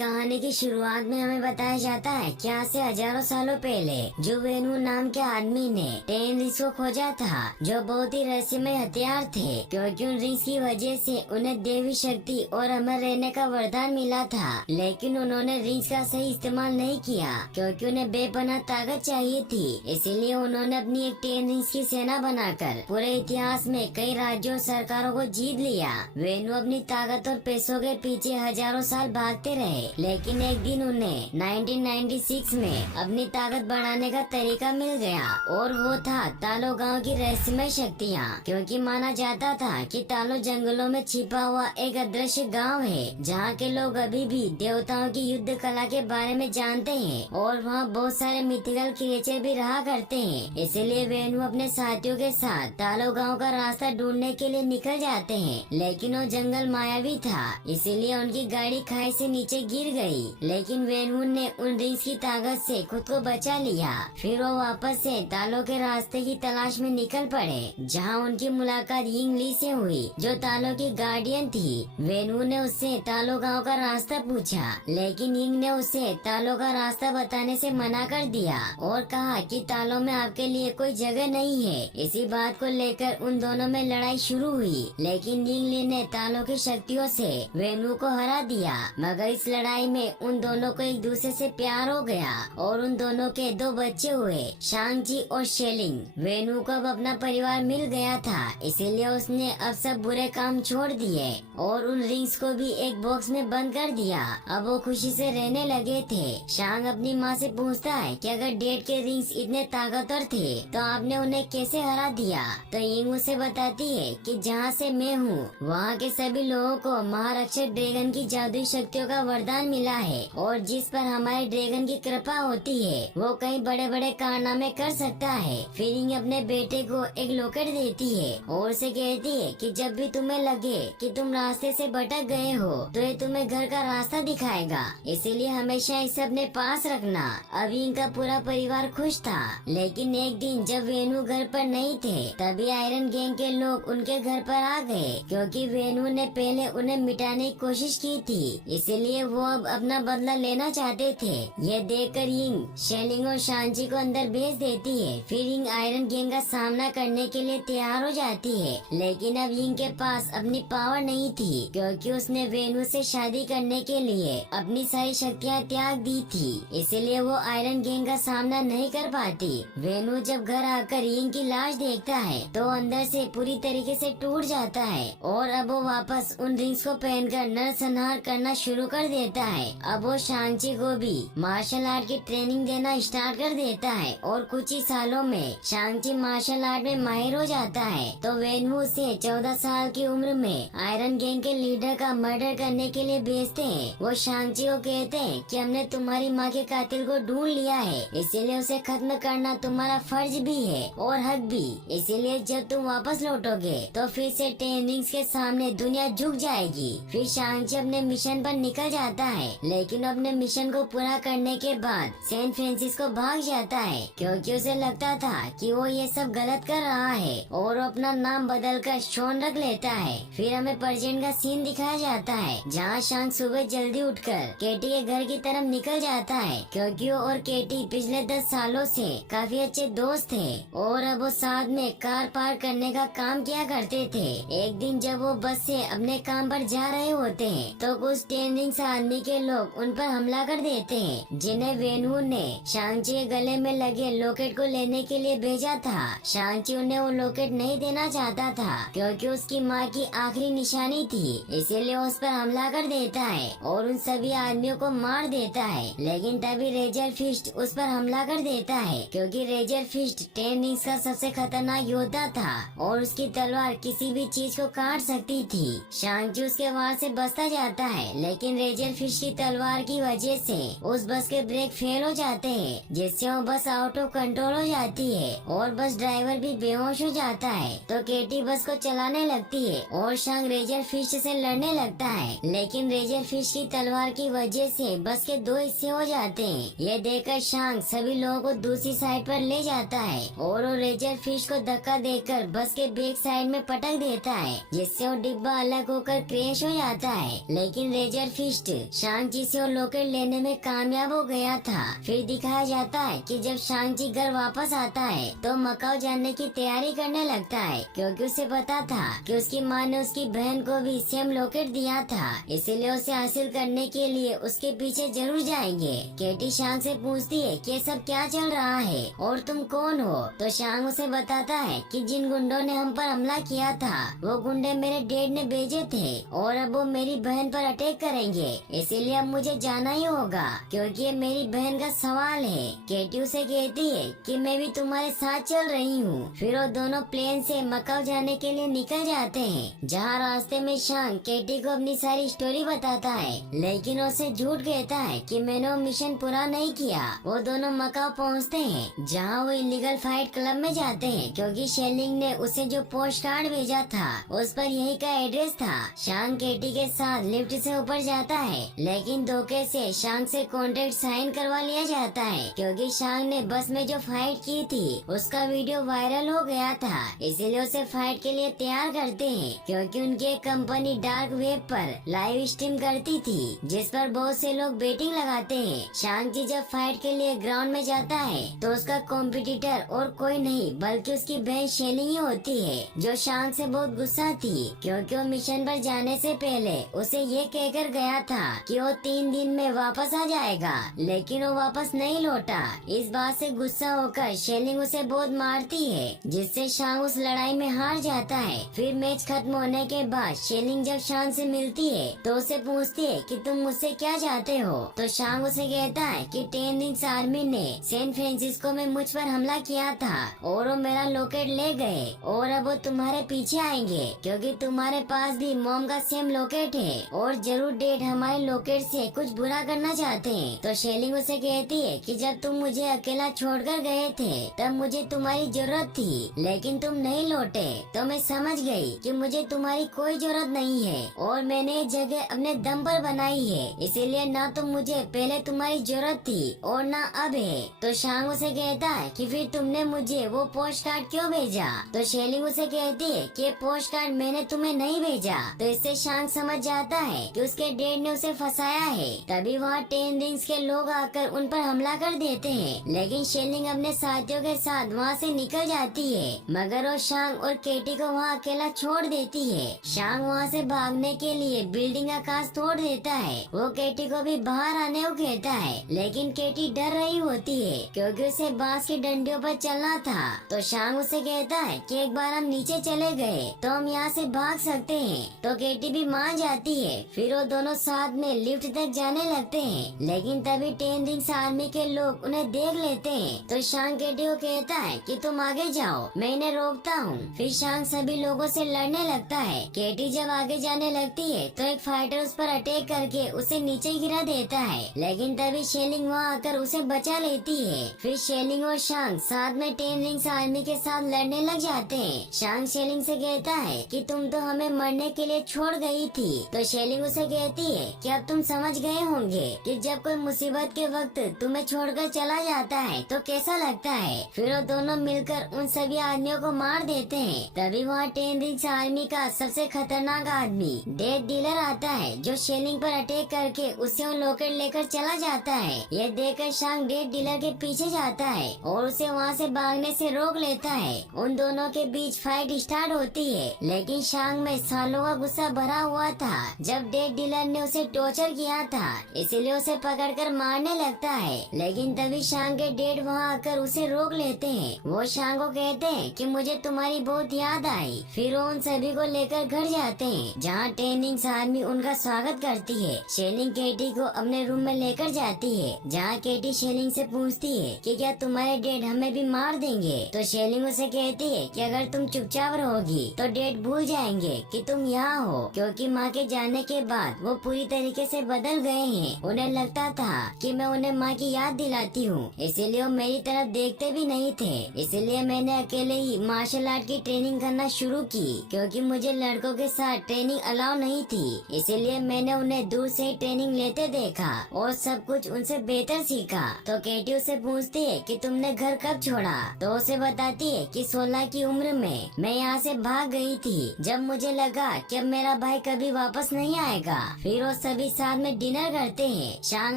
कहानी की शुरुआत में हमें बताया जाता है कि आज से हजारों सालों पहले जो वेनु नाम के आदमी ने 10 रिंग्स को खोजा था, जो बहुत ही रहस्यमय हथियार थे, क्योंकि उन रिंग्स की वजह से उन्हें देवी शक्ति और अमर रहने का वरदान मिला था। लेकिन उन्होंने रिंग्स का सही इस्तेमाल नहीं किया क्योंकि उन्हें बेपनाह ताकत चाहिए थी। इसीलिए उन्होंने अपनी एक 10 रिंग्स की सेना बनाकर पूरे इतिहास में कई राज्यों और सरकारों को जीत लिया। वेनु अपनी ताकत और पैसों के पीछे हजारों साल भागते रहे, लेकिन एक दिन उन्हें 1996 में अपनी ताकत बढ़ाने का तरीका मिल गया और वो था तालो गांव की रहस्यमय शक्तियाँ। क्योंकि माना जाता था कि तालो जंगलों में छिपा हुआ एक अदृश्य गांव है, जहाँ के लोग अभी भी देवताओं की युद्ध कला के बारे में जानते हैं और वहाँ बहुत सारे मिथिकल क्रिएचर भी रहा करते हैं। इसीलिए वेनु अपने साथियों के साथ तालो गांव का रास्ता ढूंढने के लिए निकल जाते हैं, लेकिन वो जंगल मायावी था, इसीलिए उनकी गाड़ी खाई से नीचे गिर गई। लेकिन वेनु ने उन रिंग्स की ताकत से खुद को बचा लिया। फिर वो वापस से तालो के रास्ते की तलाश में निकल पड़े, जहाँ उनकी मुलाकात यिंग ली से हुई, जो तालो की गार्डियन थी। वेनु ने उससे तालो गांव का रास्ता पूछा, लेकिन यिंग ने उसे तालो का रास्ता बताने से मना कर दिया और कहा कि तालो में आपके लिए कोई जगह नहीं है। इसी बात को लेकर उन दोनों में लड़ाई शुरू हुई, लेकिन यिंग ली ने तालो की शक्तियों से वेनु को हरा दिया। मगर इस लड़ाई में उन दोनों को एक दूसरे से प्यार हो गया और उन दोनों के 2 बच्चे हुए, शांगची और शेलिंग। वेनु को अब अपना परिवार मिल गया था, इसीलिए उसने अब सब बुरे काम छोड़ दिए और उन रिंग्स को भी एक बॉक्स में बंद कर दिया। अब वो खुशी से रहने लगे थे। शांग अपनी माँ से पूछता है कि अगर डेड के रिंग्स इतने ताकतवर थे तो आपने उन्हें कैसे हरा दिया। तो यिंग उसे बताती है कि जहाँ से मैं हूँ वहाँ के सभी लोगों को महारक्षक ड्रैगन की जादुई शक्तियों का वरदान मिला है और जिस पर हमारे ड्रैगन की कृपा होती है वो कई बड़े बड़े कारनामे कर सकता है। फिर यिंग अपने बेटे को एक लॉकेट देती है और उसे कहती है कि जब भी तुम्हें लगे कि तुम रास्ते से भटक गए हो तो ये तुम्हें घर का रास्ता दिखाएगा, इसीलिए हमेशा इसे अपने पास रखना। अब यिंग का पूरा परिवार खुश था, लेकिन एक दिन जब वेनु घर पर नहीं थे तभी आयरन गैंग के लोग उनके घर पर आ गए, क्योंकि वेनु ने पहले उन्हें मिटाने की कोशिश की थी, इसीलिए वो अब अपना बदला लेना चाहते थे। ये देखकर यिंग शेलिंग और शांची को अंदर भेज देती है। फिर यिंग आयरन गैंग का सामना करने के लिए तैयार हो जाती है, लेकिन अब यिंग के पास अपनी पावर नहीं थी, क्योंकि उसने वेनु से शादी करने के लिए अपनी सारी शक्तियाँ त्याग दी थी, इसीलिए वो आयरन गैंग का सामना नहीं कर पाती। वेनु जब घर आकर यिंग की लाश देखता है तो अंदर से पूरी तरीके से टूट जाता है और अब वो वापस उन रिंग्स को पहनकर नरसंहार करना शुरू कर देता है। अब वो शांची को भी मार्शल आर्ट की ट्रेनिंग देना स्टार्ट कर देता है और कुछ ही सालों में शांची मार्शल आर्ट में माहिर हो जाता है। तो वेनु उसे 14 साल की उम्र में आयरन गैंग के लीडर का मर्डर करने के लिए भेजते हैं। वो शांची को कहते हैं कि हमने तुम्हारी माँ के कातिल को ढूंढ लिया है, इसीलिए उसे खत्म करना तुम्हारा फर्ज भी है और हक भी। इसीलिए जब तुम वापस लौटोगे तो फिर से 10 रिंग्स के सामने दुनिया झुक जाएगी। फिर शांची अपने मिशन पर निकल जाता है, लेकिन अपने मिशन को पूरा करने के बाद सैन फ्रांसिस्को भाग जाता है, क्योंकि उसे लगता था कि वो ये सब गलत कर रहा है और वो अपना नाम बदलकर शॉन रख लेता है। फिर हमें प्रेजेंट का सीन दिखाया जाता है, जहाँ शांग सुबह जल्दी उठकर केटी के घर की तरफ निकल जाता है, क्योंकि वो और केटी पिछले 10 सालों से काफी अच्छे दोस्त थे और अब वो साथ में कार पार करने का काम किया करते थे। एक दिन जब वो बस से अपने काम पर जा रहे होते हैं तो कुछ 10 रिंग्स आदमी के लोग उन पर हमला कर देते हैं, जिन्हें वेनु ने शांची के गले में लगे लॉकेट को लेने के लिए भेजा था। शांची उन्हें वो लॉकेट नहीं देना चाहता था, क्योंकि उसकी माँ की आखिरी निशानी थी, इसीलिए उस पर हमला कर देता है और उन सभी आदमियों को मार देता है। लेकिन तभी रेजर फिस्ट उस पर हमला कर देता है, क्योंकि रेजर फिस्ट 10 रिंग्स का सबसे खतरनाक योद्धा था और उसकी तलवार किसी भी चीज को काट सकती थी। शांची उसके वार से बचता जाता है, लेकिन रेजर फिश की तलवार की वजह से उस बस के ब्रेक फेल हो जाते हैं, जिससे वो बस आउट ऑफ कंट्रोल हो जाती है और बस ड्राइवर भी बेहोश हो जाता है। तो केटी बस को चलाने लगती है और शांग रेजर फिश से लड़ने लगता है, लेकिन रेजर फिश की तलवार की वजह से बस के 2 हिस्से हो जाते हैं। ये देखकर शांग सभी लोगों को दूसरी साइड पर ले जाता है और वो रेजर फिश को धक्का देकर बस के बैक साइड में पटक देता है, जिससे वो डिब्बा अलग होकर क्रैश हो जाता है। लेकिन रेजर फिस्ट शांग-ची से वो लॉकेट लेने में कामयाब हो गया था। फिर दिखाया जाता है कि जब शांग-ची घर वापस आता है तो मकाओ जाने की तैयारी करने लगता है, क्योंकि उसे पता था कि उसकी माँ ने उसकी बहन को भी सेम लॉकेट दिया था, इसीलिए उसे हासिल करने के लिए उसके पीछे जरूर जाएंगे। केटी शांग से पूछती है कि ये सब क्या चल रहा है और तुम कौन हो? तो शांग उसे बताता है कि जिन गुंडों ने हम पर हमला किया था वो गुंडे मेरे डैड ने भेजे थे और अब वो मेरी बहन पर अटैक करेंगे, इसीलिए अब मुझे जाना ही होगा क्योंकि ये मेरी बहन का सवाल है। केटी उसे कहती है कि मैं भी तुम्हारे साथ चल रही हूँ। फिर वो दोनों प्लेन से मकाओ जाने के लिए निकल जाते हैं, जहाँ रास्ते में शांग केटी को अपनी सारी स्टोरी बताता है, लेकिन उसे झूठ कहता है कि मैंने वो मिशन पूरा नहीं किया। वो दोनों मकाओ पहुँचते हैं, जहाँ वो इलीगल फाइट क्लब में जाते हैं, क्योंकि शेलिंग ने उसे जो पोस्ट कार्ड भेजा था उस पर यही का एड्रेस था। शांग केटी के साथ लिफ्ट से ऊपर जाता है, लेकिन धोखे से शांग से कॉन्ट्रैक्ट साइन करवा लिया जाता है, क्योंकि शांग ने बस में जो फाइट की थी उसका वीडियो वायरल हो गया था, इसीलिए उसे फाइट के लिए तैयार करते हैं, क्योंकि उनकी एक कंपनी डार्क वेब पर लाइव स्ट्रीम करती थी, जिस पर बहुत से लोग बेटिंग लगाते हैं। शांग-ची जब फाइट के लिए ग्राउंड में जाता है तो उसका कॉम्पिटिटर और कोई नहीं बल्कि उसकी बहन शेलिंग ही होती है, जो शांग से बहुत गुस्सा थी, क्योंकि वो मिशन पर जाने से पहले उसे ये कहकर गया था कि वो 3 दिन में वापस आ जाएगा, लेकिन वो वापस नहीं लौटा। इस बात से गुस्सा होकर शेलिंग उसे बहुत मारती है, जिससे शांग उस लड़ाई में हार जाता है। फिर मैच खत्म होने के बाद शेलिंग जब शांग से मिलती है तो उसे पूछती है कि तुम मुझसे क्या चाहते हो? तो शांग उसे कहता है कि 10 रिंग्स आर्मी ने सैन फ्रांसिस्को में मुझ पर हमला किया था और वो मेरा लॉकेट ले गए और अब वो तुम्हारे पीछे आएंगे, क्योंकि तुम्हारे पास भी मॉम का सेम लॉकेट है और जरूर डैड हमारे लॉकेट से कुछ बुरा करना चाहते हैं। तो शेलिंग उसे कहती है कि जब तुम मुझे अकेला छोड़कर गए थे तब मुझे तुम्हारी जरूरत थी, लेकिन तुम नहीं लौटे, तो मैं समझ गई कि मुझे तुम्हारी कोई जरूरत नहीं है और मैंने ये जगह अपने दम पर बनाई है, इसीलिए ना तो मुझे पहले तुम्हारी जरूरत थी और ना अब है। तो शांग उसे कहता है कि फिर तुमने मुझे वो पोस्ट कार्ड क्यों भेजा? तो शेलिंग उसे कहती है कि पोस्ट कार्ड मैंने तुम्हें नहीं भेजा। तो इससे शांग समझ जाता है कि उसके डैड ने उसे फंसाया है। तभी वहाँ 10 रिंग्स के लोग आकर उन पर हमला कर देते हैं, लेकिन शेलिंग अपने साथियों के साथ वहाँ से निकल जाती है, मगर वो शांग और केटी को वहाँ अकेला छोड़ देती है। शांग वहाँ से भागने के लिए बिल्डिंग का कांच तोड़ देता है। वो केटी को भी बाहर आने को कहता है, लेकिन केटी डर रही होती है क्योंकि उसे बांस की डंडियों पर चलना था। तो शांग उसे कहता है कि एक बार हम नीचे चले गए तो हम यहाँ से भाग सकते हैं। तो केटी भी मान जाती है। फिर वो दोनों साथ में लिफ्ट तक जाने लगते हैं, लेकिन तभी 10 रिंग्स आर्मी के लोग उन्हें देख लेते हैं। तो शांग केटी को कहता है कि तुम आगे जाओ, मैं इन्हें रोकता हूँ। फिर शांग सभी लोगों से लड़ने लगता है। केटी जब आगे जाने लगती है तो एक फाइटर उस पर अटैक करके उसे नीचे गिरा देता है, लेकिन तभी शेलिंग वहाँ आकर उसे बचा लेती है। फिर शेलिंग और शांग साथ में 10 रिंग्स आर्मी के साथ लड़ने लग जाते हैं। शांग शेलिंग से कहता है कि तुम तो हमें मरने के लिए छोड़ गई थी। तो शेलिंग उसे कहती है कि अब तुम समझ गए होंगे कि जब कोई मुसीबत के वक्त तुम्हें छोड़कर चला जाता है तो कैसा लगता है। फिर वो दोनों मिलकर उन सभी आदमियों को मार देते हैं। तभी वहाँ 10 रिंग्स आर्मी का सबसे खतरनाक आदमी डेथ डीलर आता है, जो शेलिंग पर अटैक करके उससे वो लॉकेट लेकर चला जाता है। यह देखकर शांग डेथ डीलर के पीछे जाता है और उसे वहाँ से भागने से रोक लेता है। उन दोनों के बीच फाइट स्टार्ट होती है, लेकिन शांग में सालों का गुस्सा भरा हुआ था जब डेथ डीलर ने उसे टॉर्चर किया था, इसीलिए उसे पकड़कर मारने लगता है। लेकिन तभी शांग के डेड वहाँ आकर उसे रोक लेते हैं। वो शांग को कहते हैं कि मुझे तुम्हारी बहुत याद आई। फिर वो उन सभी को लेकर घर जाते हैं, जहाँ 10 रिंग्स आर्मी उनका स्वागत करती है। शेलिंग केटी को अपने रूम में लेकर जाती है, जहाँ केटी शेलिंग से पूछती है कि क्या तुम्हारे डेड हमें भी मार देंगे। तो शेलिंग उसे कहती है कि अगर तुम चुपचाप रहोगी तो डेड भूल जाएंगे कि तुम यहाँ हो, क्योंकि माँ के जाने के बाद वो पूरी तरीके से बदल गए हैं। उन्हें लगता था कि मैं उन्हें माँ की याद दिलाती हूँ, इसीलिए वो मेरी तरफ देखते भी नहीं थे। इसलिए मैंने अकेले ही मार्शल आर्ट की ट्रेनिंग करना शुरू की, क्योंकि मुझे लड़कों के साथ ट्रेनिंग अलाउ नहीं थी। इसीलिए मैंने उन्हें दूर से ही ट्रेनिंग लेते देखा और सब कुछ उनसे बेहतर सीखा। तो केटी उसे पूछती है कि तुमने घर कब छोड़ा। तो उसे बताती है कि 16 की उम्र में मैं यहाँ से भाग गई थी, जब मुझे लगा कि अब मेरा भाई कभी वापस नहीं आएगा। फिर वो सभी साथ में डिनर करते हैं। शांग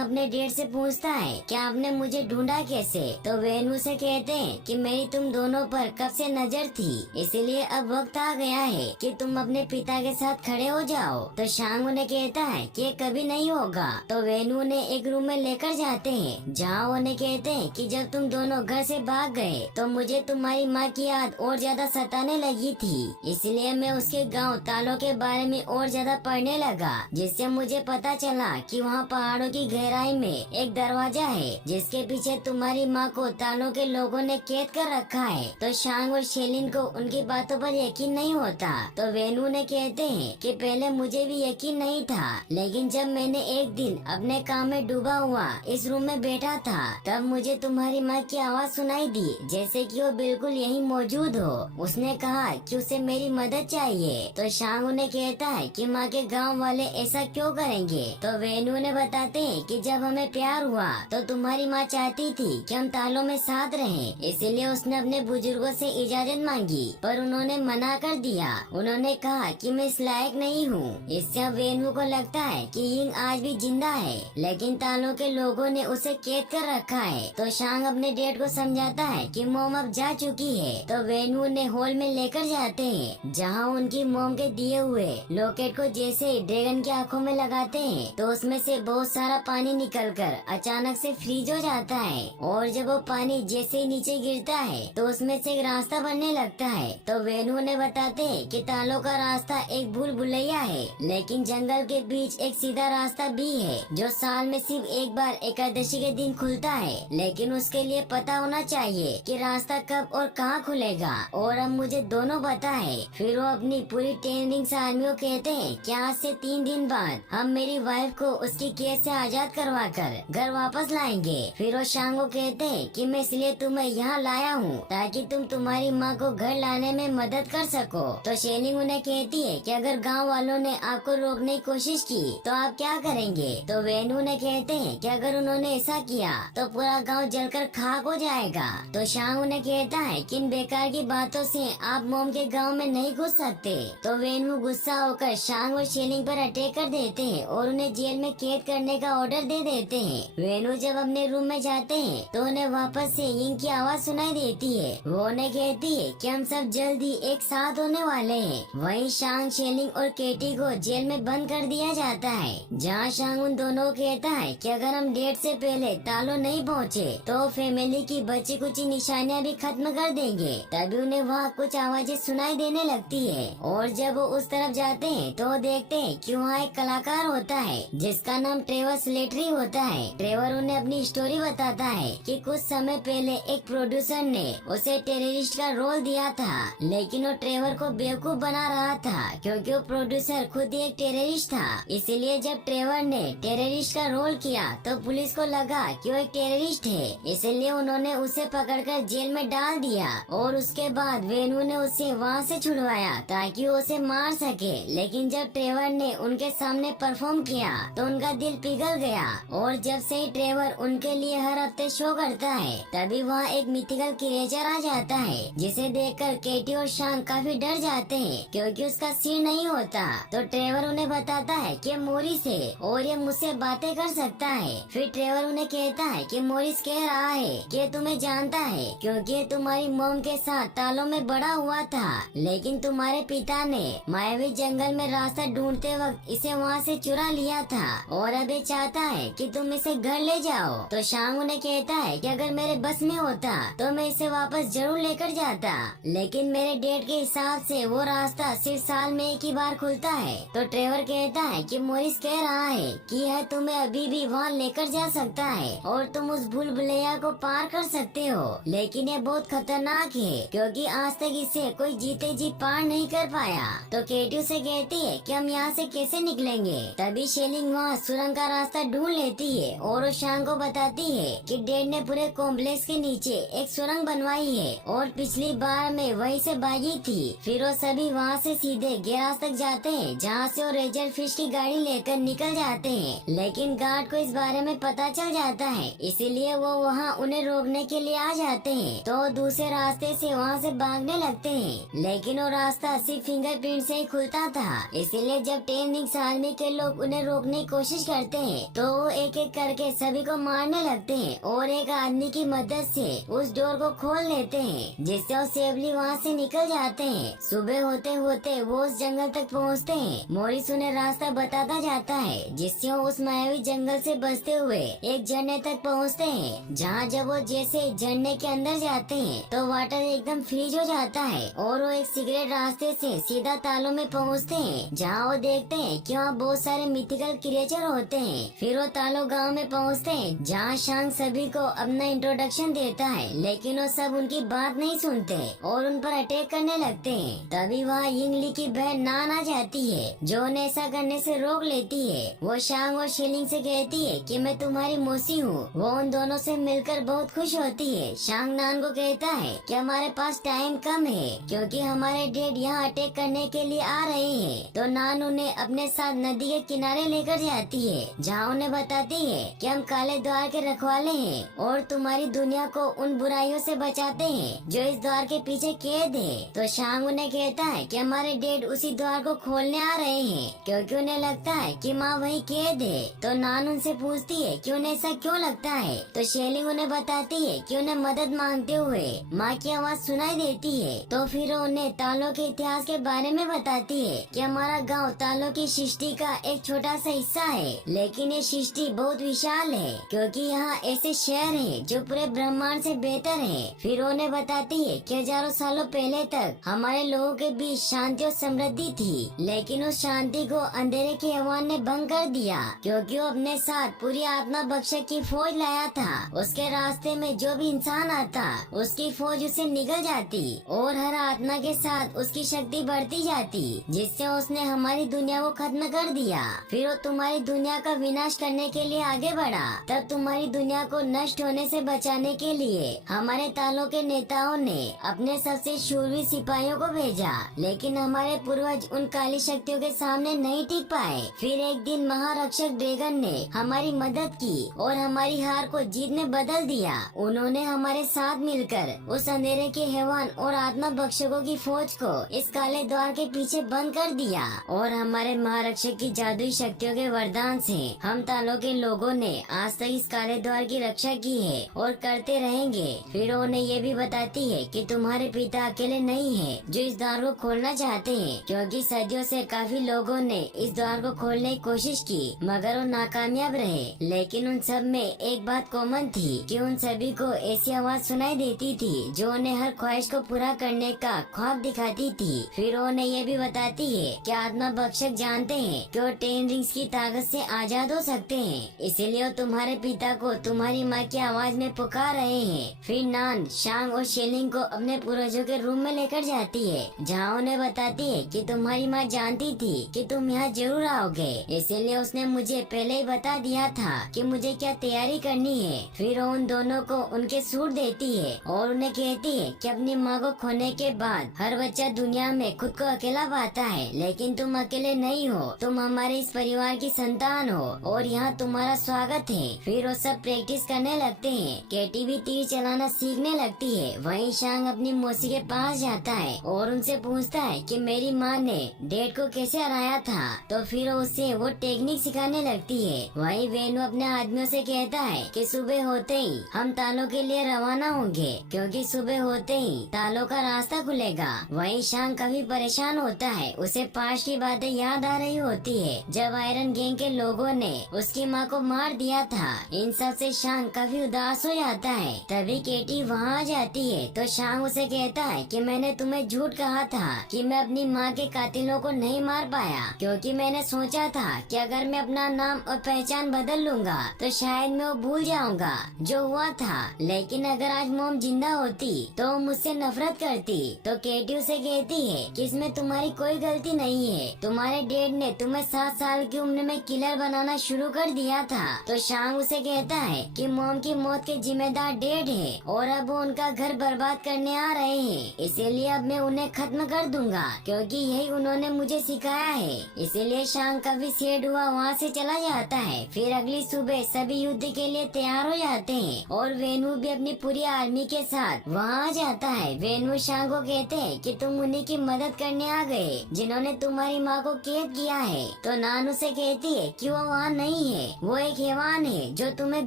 अपने डेट से पूछता है क्या आपने मुझे ढूंढा कैसे? तो वेनु से कहते हैं कि मेरी तुम दोनों पर कब से नजर थी, इसीलिए अब वक्त आ गया है कि तुम अपने पिता के साथ खड़े हो जाओ। तो शांग उन्हें कहता है कि ये कभी नहीं होगा। तो वेनु उन्हें एक रूम में लेकर जाते हैं जहाँ उन्हें कहते हैं कि जब तुम दोनों घर से भाग गए तो मुझे तुम्हारी माँ की याद और ज्यादा सताने लगी थी, इसलिए मैं उसके गांव तालों के बारे में और ज्यादा पढ़ने लगा, जिससे मुझे पता चला कि वहाँ पहाड़ों की गहराई में एक दरवाजा है जिसके पीछे तुम्हारी माँ को तालों के लोगों ने कैद कर रखा है। तो शांग और शेलिन को उनकी बातों पर यकीन नहीं होता। तो वेनु ने कहते हैं कि पहले मुझे भी यकीन नहीं था, लेकिन जब मैंने एक दिन अपने काम में डूबा हुआ इस रूम में बैठा था तब मुझे तुम्हारी माँ की आवाज सुनाई दी, जैसे कि वो बिल्कुल यही मौजूद हो। उसने कहा कि उसे मेरी मदद चाहिए। तो शांग उन्हें कहता है कि माँ के गांव वाले ऐसा क्यों करेंगे? तो वेनु ने बताते हैं कि जब हमें प्यार हुआ तो तुम्हारी माँ चाहती थी कि हम तालों में साथ रहें, इसीलिए उसने अपने बुजुर्गों से इजाजत मांगी, पर उन्होंने मना कर दिया। उन्होंने कहा कि मैं इस लायक नहीं हूँ। इससे वेनु को लगता है कि यिंग आज भी जिंदा है, लेकिन तालों के लोगों ने उसे कैद कर रखा है। तो शांग अपने डेड को समझाता है कि मोम अब जा चुकी है। तो वेनु उन्हें हॉल में लेकर जाते हैं जहाँ उनकी मोम के दिए हुए लॉकेट को जैसे ही ड्रैगन की आंखों में लगाते हैं तो उसमें से बहुत सारा पानी निकलकर अचानक से फ्रीज हो जाता है, और जब वो पानी जैसे ही नीचे गिरता है तो उसमें से एक रास्ता बनने लगता है। तो वेनु ने बताते हैं कि तालों का रास्ता एक भूल भुलैया है, लेकिन जंगल के बीच एक सीधा रास्ता भी है जो साल में सिर्फ एक बार एकादशी के दिन खुलता है, लेकिन उसके लिए पता होना चाहिए कि रास्ता कब और कहाँ खुलेगा। और अब मुझे दोनों पता है। फिर वो अपनी पूरी 10 रिंग्स आर्मी को कहते हैं कि आज से 3 दिन बाद हम मेरी वाइफ को उसकी कैद से आजाद करवा कर घर वापस लाएंगे। फिर वो शांग को कहते हैं कि मैं इसलिए तुम्हें यहाँ लाया हूँ ताकि तुम तुम्हारी माँ को घर लाने में मदद कर सको। तो शेलिंग उन्हें कहती है कि अगर गांव वालों ने आपको रोकने की कोशिश की तो आप क्या करेंगे? तो वेनु ने कहते हैं कि अगर उन्होंने ऐसा किया तो पूरा गांव जलकर खाक हो जाएगा। तो शांग उन्हें कहता है कि इन बेकार की बातों से आप मोम के गांव में नहीं घुस सकते। तो वेनु गुस्सा होकर शांग और शेलिंग पर अटैक कर देते हैं और उन्हें जेल में कैद करने का ऑर्डर दे देते हैं। वेनु जब अपने रूम में जाते हैं तो उन्हें वापस से यिंग की आवाज सुनाई देती है। वो उन्हें कहती है कि हम सब जल्द ही एक साथ होने वाले हैं। वहीं शांग, शेलिंग और केटी को जेल में बंद कर दिया जाता है, जहाँ शांग उन दोनों को कहता है कि अगर हम डेट से पहले तालो नहीं पहुँचे तो फैमिली की बची कुची निशानियाँ भी खत्म कर देंगे। तभी उन्हें वहाँ कुछ आवाजें सुनाई देने लगती है, और जब वो उस तरफ जाते हैं तो वो देखते हैं कि वहाँ एक कलाकार होता है जिसका नाम ट्रेवर स्लेटरी होता है। ट्रेवर उन्हें अपनी स्टोरी बताता है कि कुछ समय पहले एक प्रोड्यूसर ने उसे टेररिस्ट का रोल दिया था, लेकिन वो ट्रेवर को बेवकूफ बना रहा था क्योंकि वो प्रोड्यूसर खुद ही एक टेररिस्ट था। इसीलिए जब ट्रेवर ने टेररिस्ट का रोल किया तो पुलिस को लगा कि वो एक टेररिस्ट है, इसलिए उन्होंने उसे पकड़कर जेल में डाल दिया। और उसके बाद वेनु ने उसे वहाँ से छुड़वाया ताकि वो उसे मार सके। लेकिन जब ट्रेवर ने उनके सामने परफॉर्म किया तो उनका दिल पिघल गया, और जब से ट्रेवर उनके लिए हर हफ्ते शो करता है तभी वहाँ एक मिथिकल क्रिएचर आ जाता है, जिसे देखकर केटी और शांग काफी डर जाते हैं क्योंकि उसका सिर नहीं होता। तो ट्रेवर उन्हें बताता है कि मोरिस है और ये मुझसे बातें कर सकता है। फिर ट्रेवर उन्हें कहता है कि मोरिस कह रहा है कि तुम्हें जानता है क्योंकि तुम्हारी मोम के साथ तालों में बड़ा हुआ था, लेकिन तुम्हारे पिता ने मायावी जंगल में रास्ता ढूंढते वक्त इसे वहाँ से चुरा लिया था, और अब ये चाहता है कि तुम इसे घर ले जाओ। तो शांग उन्हें कहता है कि अगर मेरे बस में होता तो मैं इसे वापस जरूर लेकर जाता, लेकिन मेरे डेट के हिसाब से वो रास्ता सिर्फ साल में एक ही बार खुलता है। तो ट्रेवर कहता है कि मोरिस कह रहा है कि यह तुम्हें अभी भी वहाँ लेकर जा सकता है और तुम उस भूल भुलैया को पार कर सकते हो, लेकिन ये बहुत खतरनाक है क्योंकि आज तक इसे कोई जीते जी पार नहीं कर पाया। तो केटी उसे कहती है कि हम यहाँ से कैसे निकलेंगे। तभी शेलिंग वहाँ सुरंग का रास्ता ढूंढ लेती है और वो शांग को बताती है कि डैड ने पूरे कॉम्प्लेक्स के नीचे एक सुरंग बनवाई है और पिछली बार में वहीं से भागी थी। फिर वो सभी वहाँ से सीधे गैराज तक जाते हैं जहाँ से वो रेजर फिश की गाड़ी लेकर निकल जाते हैं, लेकिन गार्ड को इस बारे में पता चल जाता है, इसीलिए वो वहाँ उन्हें रोकने के लिए आ जाते हैं। तो दूसरे रास्ते से वहाँ से भागने लगते हैं, लेकिन वो रास्ता सिर्फ फिंगरप्रिंट से ही खुलता था। इसीलिए जब 10 रिंग्स आर्मी के लोग उन्हें रोकने की कोशिश करते हैं तो वो एक एक करके सभी को मारने लगते हैं और एक आदमी की मदद से उस डोर को खोल लेते हैं, जिससे वो सेफली वहाँ से निकल जाते हैं। सुबह होते होते वो उस जंगल तक पहुँचते हैं। मॉरिस उन्हें रास्ता बताता जाता है, जिससे वो उस मायावी जंगल से बचते हुए एक झरने तक पहुँचते हैं, जहाँ जब वो जैसे झरने के अंदर जाते हैं तो वाटर एकदम फ्रीज हो जाता है और वो एक सिगरेट रास्ते से सीधा तालों में पहुँचते हैं, जहाँ वो देखते हैं कि वहाँ बहुत सारे मिथिकल क्रिएचर होते हैं। फिर वो तालो गांव में पहुँचते हैं, जहाँ शांग सभी को अपना इंट्रोडक्शन देता है, लेकिन वो सब उनकी बात नहीं सुनते और उन पर अटैक करने लगते हैं। तभी वहाँ यिंगली की बहन नान आ जाती है, जो उन्हें ऐसा करने से रोक लेती है। वो शांग और शेलिंग से कहती है कि मैं तुम्हारी मौसी हूँ। वो उन दोनों से मिलकर बहुत खुश होती है। शांग नान को कहता है कि हमारे पास टाइम कम है, क्योंकि हमारे डैड यहाँ अटैक करने के लिए आ रहे हैं। तो नान उन्हें अपने साथ नदी के किनारे लेकर जाती है, जहाँ उन्हें बताती है कि हम काले द्वार के रखवाले हैं और तुम्हारी दुनिया को उन बुराइयों से बचाते हैं जो इस द्वार के पीछे कैद है। तो शांग उन्हें कहता है कि हमारे डैड उसी द्वार को खोलने आ रहे हैं, क्योंकि उन्हें लगता है कि माँ वही कैद है। तो नान उनसे पूछती है कि उन्हें ऐसा क्यों लगता है। तो शेलिंग उन्हें बताती है कि उन्हें मदद मांगते हुए माँ की आवाज सुनाई देती है। तो फिर उन्हें तालों के इतिहास के बारे में बताती है कि हमारा गांव तालों की सृष्टि का एक छोटा सा हिस्सा है, लेकिन ये सृष्टि बहुत विशाल है, क्योंकि यहाँ ऐसे शहर हैं जो पूरे ब्रह्मांड से बेहतर हैं। फिर उन्हें बताती है कि हजारों सालों पहले तक हमारे लोगों के बीच शांति और समृद्धि थी, लेकिन उस शांति को अंधेरे के हवान ने भंग कर दिया, क्योंकि वो अपने साथ पूरी आत्मा बख्शक की फौज लाया था। उसके रास्ते में जो भी इंसान आता उसकी फौज उसे निगल जाती और हर आत्मा के साथ उसकी शक्ति बढ़ती जाती, जिससे उसने हमारी दुनिया को खत्म कर दिया। फिर वो तुम्हारी दुनिया का विनाश करने के लिए आगे बढ़ा। तब तुम्हारी दुनिया को नष्ट होने से बचाने के लिए हमारे तालों के नेताओं ने अपने सबसे शूरवीर सिपाहियों को भेजा, लेकिन हमारे पूर्वज उन काली शक्तियों के सामने नहीं टिक पाए। फिर एक दिन महारक्षक ड्रैगन ने हमारी मदद की और हमारी हार को जीत में बदल दिया। उन्होंने हमारे साथ मिलकर उस अंधेरे के हैवान और आत्मा बख्शकों की फौज को इस काले द्वार के पीछे बंद कर दिया और हमारे महारक्षक की जादुई शक्तियों के वरदान से हम तालों के लोगों ने आज तक इस काले द्वार की रक्षा की है और करते रहेंगे। फिर उन्हें ये भी बताती है कि तुम्हारे पिता अकेले नहीं है जो इस द्वार को खोलना चाहते हैं, क्योंकि सदियों से काफी लोगों ने इस द्वार को खोलने की कोशिश की, मगर वो नाकामयाब रहे। लेकिन उन सब में एक बात कॉमन थी कि उन सभी को ऐसी आवाज सुनाई देती थी जो उन्हें हर ख्वाहिश को पूरा करने का ख्वाब दिखाती थी। फिर उन्हें ये भी बताती है कि आत्मा बख्शक जानते हैं कि वो 10 रिंग्स की ताकत से आजाद हो सकते हैं, इसीलिए वो तुम्हारे पिता को तुम्हारी माँ की आवाज में पुकार रहे हैं। फिर नान शांग और शेलिंग को अपने पूर्वजों के रूम में लेकर जाती है, जहाँ उन्हें बताती है कि तुम्हारी माँ जानती थी कि तुम यहाँ जरूर आओगे, इसीलिए उसने मुझे पहले ही बता दिया था कि मुझे क्या तैयारी करनी है। फिर वो उन दोनों को उनके सूट देती है और उन्हें कहती है कि अपनी माँ को खोने के बाद हर बच्चा दुनिया में खुद को अकेला पाता है, लेकिन तुम अकेले नहीं हो, तुम हमारे इस परिवार की संतान हो और यहाँ तुम्हारा स्वागत है। फिर वो सब प्रैक्टिस करने लगते हैं। केटी भी तीर चलाना सीखने लगती है। वहीं शांग अपनी मौसी के पास जाता है और उनसे पूछता है कि मेरी माँ ने डैड को कैसे हराया था। तो फिर उससे वो टेक्निक सिखाने लगती है। वहीं वेनु अपने आदमियों से कहता है कि सुबह होते ही हम तालों के लिए रवाना होंगे, क्योंकि सुबह होते ही तालों का रास्ता खुलेगा। वहीं शांग काफी परेशान होता है। उसे पास्ट की बातें याद आ रही होती है, जब आयरन गैंग के लोगों ने उसकी माँ को मार दिया था। इन सब से शांग काफी उदास हो जाता है। तभी केटी वहाँ आ जाती है तो शांग उसे कहता है कि मैंने तुम्हें झूठ कहा था कि मैं अपनी माँ के कातिलों को नहीं मार पाया, क्योंकि मैंने सोचा था कि अगर मैं अपना नाम और पहचान बदल लूंगा तो शायद मैं वो भूल जाऊंगा जो हुआ था। लेकिन अगर आज मॉम जिंदा होती तो वो मुझसे नफरत करती। तो केटी उसे कहती है कि इसमें तुम्हारी कोई गलती नहीं है, तुम्हारे डैड ने तुम्हें 7 साल की उम्र में किलर बनाना शुरू कर दिया था। तो शांग उसे कहता है कि मॉम की मौत के जिम्मेदार डैड है और अब वो उनका घर बर्बाद करने आ रहे हैं, इसीलिए अब मैं उन्हें खत्म कर दूंगा, क्योंकि यही उन्होंने मुझे सिखाया है। इसीलिए शांग काफी सैड हुआ वहाँ से चला जाता है। फिर अगली सुबह सभी युद्ध के लिए तैयार हो जाते हैं और वेनु भी अपनी पूरी आर्मी के साथ वहाँ आ जाता है। वेनु शांग को कहते हैं कि तुम उन्हीं की मदद करने आ गए जिन्होंने तुम्हारी माँ को कैद किया है। तो तो नान उसे कहती है कि वो वहाँ नहीं है, वो एक हैवान है जो तुम्हें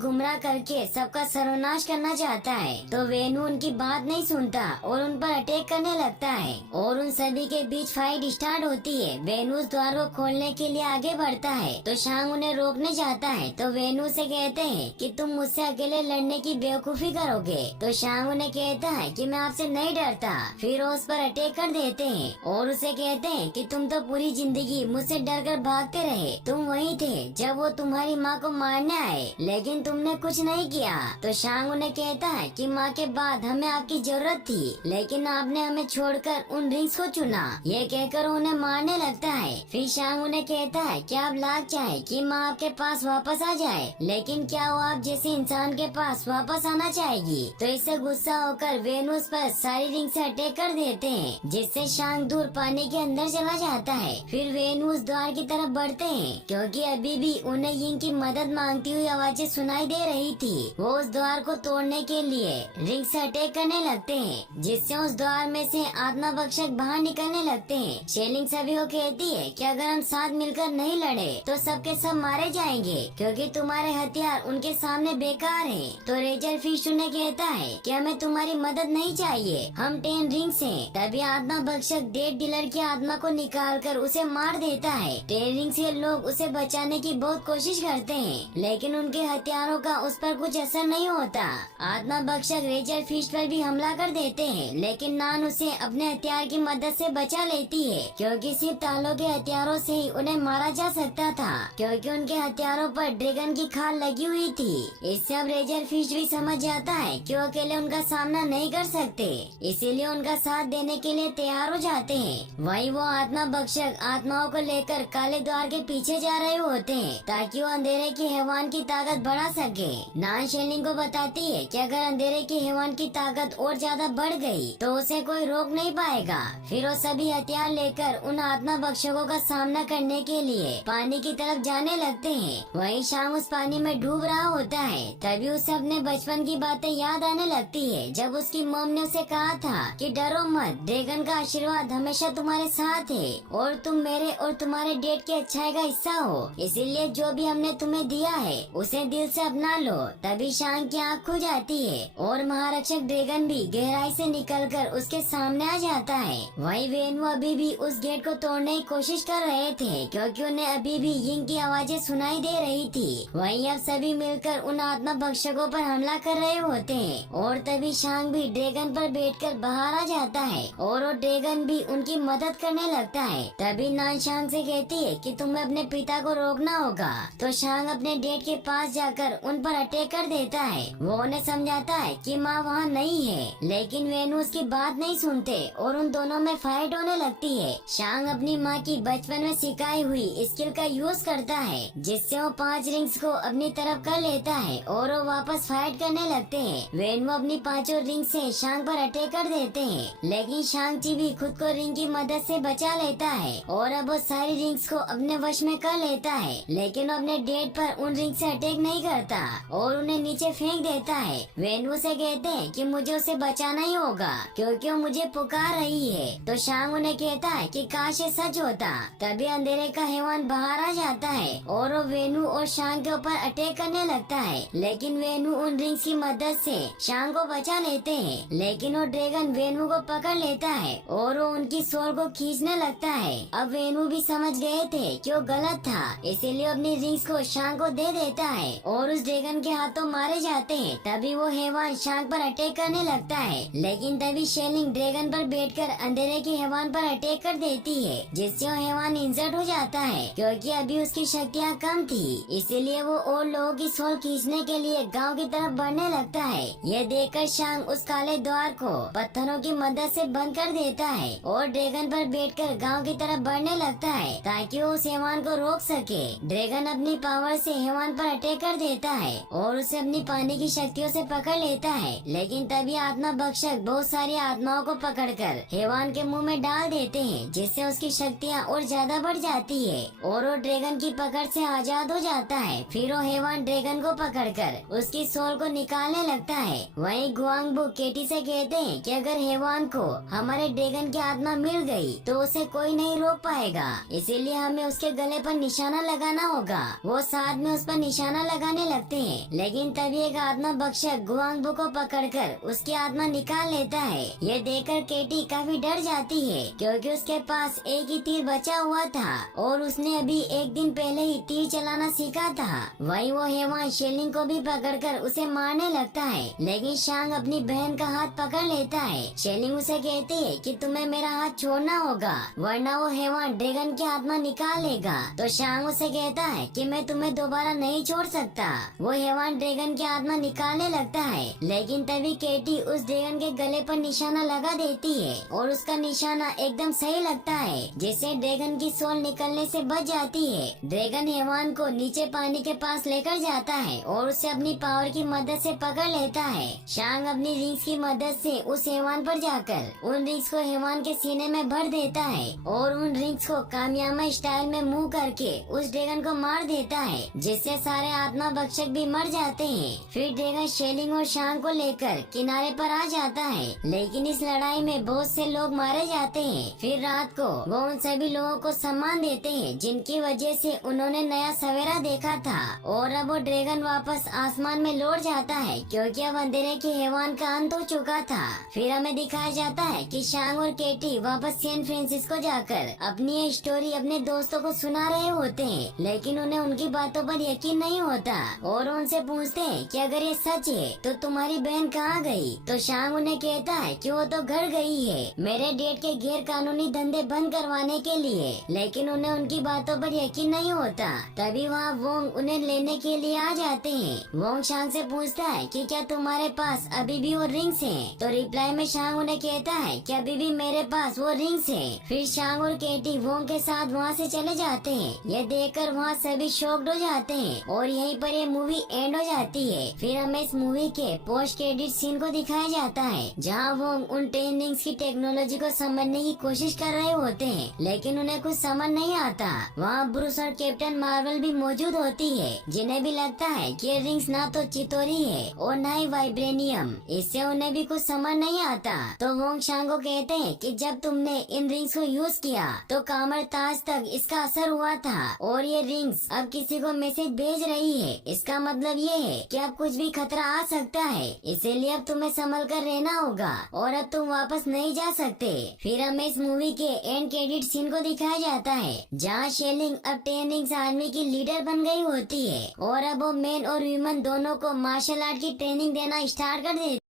गुमराह करके सबका सर्वनाश करना चाहता है। तो वेनु उनकी बात नहीं सुनता और उन पर अटैक करने लगता है और उन सभी के बीच फाइट स्टार्ट होती है। वेनु उस द्वार को खोलने के लिए आगे बढ़ता है तो शांग उन्हें रोकने जाता है। तो वेनु से कहते हैं कि तुम मुझसे अकेले लड़ने की बेवकूफी करोगे। तो शांग उन्हें कहता है कि मैं आपसे नहीं डरता। फिर वो उस पर अटैक कर देते हैं और उसे कहते हैं कि तुम तो पूरी जिंदगी मुझसे डर कर भागते रहे, तुम वही थे जब वो तुम्हारी माँ को मारने आए, लेकिन तुमने कुछ नहीं किया। तो शांग उन्हें कहता है कि माँ के बाद हमें आपकी जरूरत थी, लेकिन आपने हमें छोड़कर उन रिंग्स को चुना। ये कहकर उन्हें मारने लगता है। फिर शांग उन्हें कहता है कि आप लाख चाहे कि माँ आपके पास वापस आ जाए, लेकिन क्या वो आप जैसे इंसान के पास वापस आना चाहेगी। तो इससे गुस्सा होकर वेनुस पर सारी रिंग से अटैक कर देते हैं, जिससे शांग दूर पानी के अंदर चला जाता है। फिर वेनुस द्वार की तरफ बढ़ते हैं क्योंकि अभी भी उन्हें यिंग की मदद मांगती हुई आवाजें सुनाई दे रही थी। वो उस द्वार को तोड़ने के लिए रिंग से अटैक करने लगते हैं, जिससे उस द्वार में से आत्मा भक्षक बाहर निकलने लगते हैं। शेलिंग सभी को कहती है कि अगर हम साथ मिलकर नहीं लड़े तो सबके सब मारे जाएंगे क्योंकि तुम्हारे हथियार उनके सामने बेकार हैं। तो रेजर फिश उन्हें कहता है कि हमें तुम्हारी मदद नहीं चाहिए, हम 10 रिंग्स हैं। तभी आत्मा भक्षक डेड डीलर की आत्मा को निकालकर उसे मार देता है। 10 रिंग्स के लोग उसे बचाने की बहुत कोशिश करते हैं, लेकिन उनके हथियारों का उस पर कुछ असर नहीं होता। आत्मा भक्षक रेजर फिश पर भी हमला कर देते हैं, लेकिन नान उसे अपने हथियार की मदद से बचा लेती है क्योंकि सिर्फ तालों के हथियारों से ही उन्हें मारा जा सकता था, क्योंकि उनके हथियारों पर ड्रैगन की खाल लगी हुई थी। इससे अब रेजर फिश भी समझ जाता है कि वो अकेले उनका सामना नहीं कर सकते, इसीलिए उनका साथ देने के लिए तैयार हो जाते हैं। वहीं वो आत्मा भक्षक आत्माओं को लेकर काले द्वार के पीछे जा रहे होते हैं ताकि वो अंधेरे की हैवान की ताकत बढ़ा सके। नान शेलिंग को बताती है कि अगर अंधेरे की हैवान की ताकत और ज्यादा बढ़ गई तो उसे कोई रोक नहीं पाएगा। फिर वो सभी हथियार लेकर उन आत्मा भक्षकों का सामना करने के लिए पानी की तरफ जाने लगते हैं। वहीं शांग उस पानी में डूब रहा होता है, तभी उसे अपने बचपन की बातें याद आने लगती है जब उसकी मॉम ने उसे कहा था कि डरो मत, ड्रैगन का आशीर्वाद हमेशा तुम्हारे साथ है और तुम मेरे और तुम्हारे डेट की अच्छाई का हिस्सा हो, इसीलिए जो भी हमने तुम्हें दिया है उसे दिल से अपना लो। तभी शांग की आँख खुल जाती है और महारक्षक ड्रैगन भी गहराई से निकलकर उसके सामने आ जाता है। वहीं वेनु अभी भी उस गेट को तोड़ने की कोशिश कर रहे थे क्योंकि उन्हें अभी भी यिंग की आवाजें सुनाई दे रही थी। वहीं अब सभी मिलकर उन आत्मा भक्षकों पर हमला कर रहे होते हैं और तभी शांग भी ड्रैगन पर बैठकर बाहर आ जाता है और वो ड्रैगन भी उनकी मदद करने लगता है। तभी नान शांग से कहती है कि तुम्हें अपने पिता को रोकना होगा। तो शांग अपने डेड के पास जाकर उन पर अटैक कर देता है। वो उन्हें समझाता है कि माँ वहाँ नहीं है, लेकिन वेनु उसकी बात नहीं सुनते और उन दोनों में फाइट होने लगती है। शांग अपनी माँ की बचपन में सिखाई हुई स्किल का यूज करता है, जिससे वो 5 रिंग्स को अपनी तरफ कर लेता है और वो वापस फाइट करने लगते हैं। वेनु अपनी 5 रिंग से शांग पर अटैक कर देते हैं, लेकिन शांग ची भी खुद को रिंग की मदद से बचा लेता है और अब वो सारी रिंग्स को अपने वश में कर लेता है, लेकिन वो अपने डेड पर उन रिंग से अटैक नहीं करता और उन्हें नीचे फेंक देता है। वेनु से कहते हैं कि मुझे उसे बचाना ही होगा क्योंकि वो मुझे पुकार रही है। तो शांग उन्हें कहता है कि काश ये सच होता। तभी अंधेरे का हैवान बाहर आ जाता है और वो वेनु और शांग के ऊपर अटैक करने लगता है, लेकिन वेनु उन रिंग्स की मदद से शांग को बचा लेते हैं। लेकिन वो ड्रैगन वेनु को पकड़ लेता है और वो उनकी सोल को खींचने लगता है। अब वेनु भी समझ गए थे कि वो गलत था, इसीलिए अपनी रिंग्स को शांग को दे देता है और उस ड्रैगन के हाथों मारे जाते हैं। तभी वो हैवान शांग पर अटैक करने लगता है, लेकिन तभी शेलिंग ड्रैगन पर बैठकर अंधेरे के हैवान पर अटैक कर देती है, जिससे वो हैवान इंजर्ड हो जाता है क्योंकि अभी उसकी शक्तियाँ कम थी। इसीलिए वो और लोगों की सोल खींचने के लिए गांव की तरफ बढ़ने लगता है। यह देखकर शांग उस काले द्वार को पत्थरों की मदद से बंद कर देता है और ड्रैगन पर बैठकर गांव की तरफ बढ़ने लगता है ताकि वो उस हैवान को रोक सके। ड्रैगन अपनी पावर से हैवान पर अटैक कर देता है और उसे अपनी पानी की शक्तियों से पकड़ लेता है, लेकिन तभी आत्मा भक्षक बहुत सारी आत्माओं को पकड़कर हैवान के मुंह में डाल देते हैं, जिससे उसकी शक्तियाँ और ज्यादा बढ़ जाती है और वो ड्रैगन की पकड़ से आजाद हो जाता है। फिर वो हैवान ड्रैगन को पकड़कर उसकी सोल को निकालने लगता है। वहीं गुआंगबू केटी से कहते हैं कि अगर हैवान को हमारे ड्रैगन की आत्मा मिल गई तो उसे कोई नहीं रोक पाएगा, इसीलिए हमें हमें उसके गले पर निशाना लगाना होगा। वो साथ में उस पर निशाना लगाने लगते हैं, लेकिन तभी एक आत्मा भक्षक गुआंगबो को पकड़कर उसकी आत्मा निकाल लेता है। ये देखकर केटी काफी डर जाती है, क्योंकि उसके पास एक ही तीर बचा हुआ था और उसने अभी एक दिन पहले ही तीर चलाना सीखा था। वहीं वो हेवान शेलिंग को भी पकड़कर उसे मारने लगता है, लेकिन शांग अपनी बहन का हाथ पकड़ लेता है। शेलिंग उसे कहती है कि तुम्हें मेरा हाथ छोड़ना होगा, वरना वो हेवान ड्रैगन की आत्मा निकाल लेगा। तो शांग उसे कहता है कि मैं तुम्हें दोबारा नहीं छोड़ सकता। वो हेवान ड्रैगन की आत्मा निकालने लगता है, लेकिन तभी केटी उस ड्रैगन के गले पर निशाना लगा देती है और उसका निशाना एकदम सही लगता है, जिससे ड्रैगन की सोल निकलने से बच जाती है। ड्रैगन हेवान को नीचे पानी के पास लेकर जाता है और उसे अपनी पावर की मदद से पकड़ लेता है। शांग अपनी रिंग्स की मदद से उस हेवान पर जाकर उन रिंग्स को हेवान के सीने में भर देता है और उन रिंग्स को कामयामा स्टाइल में मुंह करके उस ड्रैगन को मार देता है, जिससे सारे आत्मा भक्षक भी मर जाते हैं। फिर ड्रैगन शेलिंग और शांग को लेकर किनारे पर आ जाता है, लेकिन इस लड़ाई में बहुत से लोग मारे जाते हैं। फिर रात को वो उन सभी लोगों को सम्मान देते हैं जिनकी वजह से उन्होंने नया सवेरा देखा था, और अब वो ड्रैगन वापस आसमान में लौट जाता है, क्योंकि अब अंधेरे के हेवान का अंत हो चुका था। फिर हमें दिखाया जाता है कि शांग और केटी वापस सैन फ्रांसिस्को जाकर अपनी ये स्टोरी अपने दोस्तों को सुना रहे होते हैं, लेकिन उन्हें उनकी बातों पर यकीन नहीं होता और उनसे पूछते हैं कि अगर ये सच है तो तुम्हारी बहन कहाँ गई। तो शांग उन्हें कहता है कि वो तो घर गई है मेरे डेट के गैर कानूनी धंधे बंद करवाने के लिए, लेकिन उन्हें उनकी बातों पर यकीन नहीं होता। तभी वहाँ वोंग उन्हें लेने के लिए आ जाते हैं। वोंग शांग से पूछता है कि क्या तुम्हारे पास अभी भी वो रिंग्स हैं? तो रिप्लाई में शांग उन्हें कहता है कि अभी भी मेरे पास वो रिंग्स हैं। फिर शांग और केटी वोंग के साथ वहाँ से चले जाते हैं। ये देखकर वहाँ सभी शॉक्ड हो जाते हैं और यहीं पर ये मूवी एंड हो जाती है। फिर हमें इस मूवी के पोस्ट क्रेडिट सीन को दिखाया जाता है, जहाँ वोंग उन 10 रिंग्स की टेक्नोलॉजी को समझने की कोशिश कर रहे होते हैं, लेकिन उन्हें कुछ समझ नहीं आता। वहाँ ब्रूस और कैप्टन मार्वल भी मौजूद होती है, जिन्हें भी लगता है कि ये रिंग्स ना तो चितोरी है और ना ही वाइब्रेनियम, इससे उन्हें भी कुछ समझ नहीं आता। तो वोंग शांग को कहते हैं कि जब तुमने इन रिंग्स को यूज किया तो कामर ताज तक इसका असर हुआ था, और ये रिंग्स अब किसी को मैसेज भेज रही है। इसका मतलब ये है कि अब कुछ भी खतरा आ सकता है, इसीलिए अब तुम्हें संभल कर रहना होगा और अब तुम वापस नहीं जा सकते। फिर हमें इस मूवी के एंड क्रेडिट सीन को दिखाया जाता है, जहाँ शेलिंग अब 10 रिंग्स आर्मी की लीडर बन गई होती है और अब वो मेन और ह्यूमन दोनों को मार्शल आर्ट की ट्रेनिंग देना स्टार्ट कर देती है।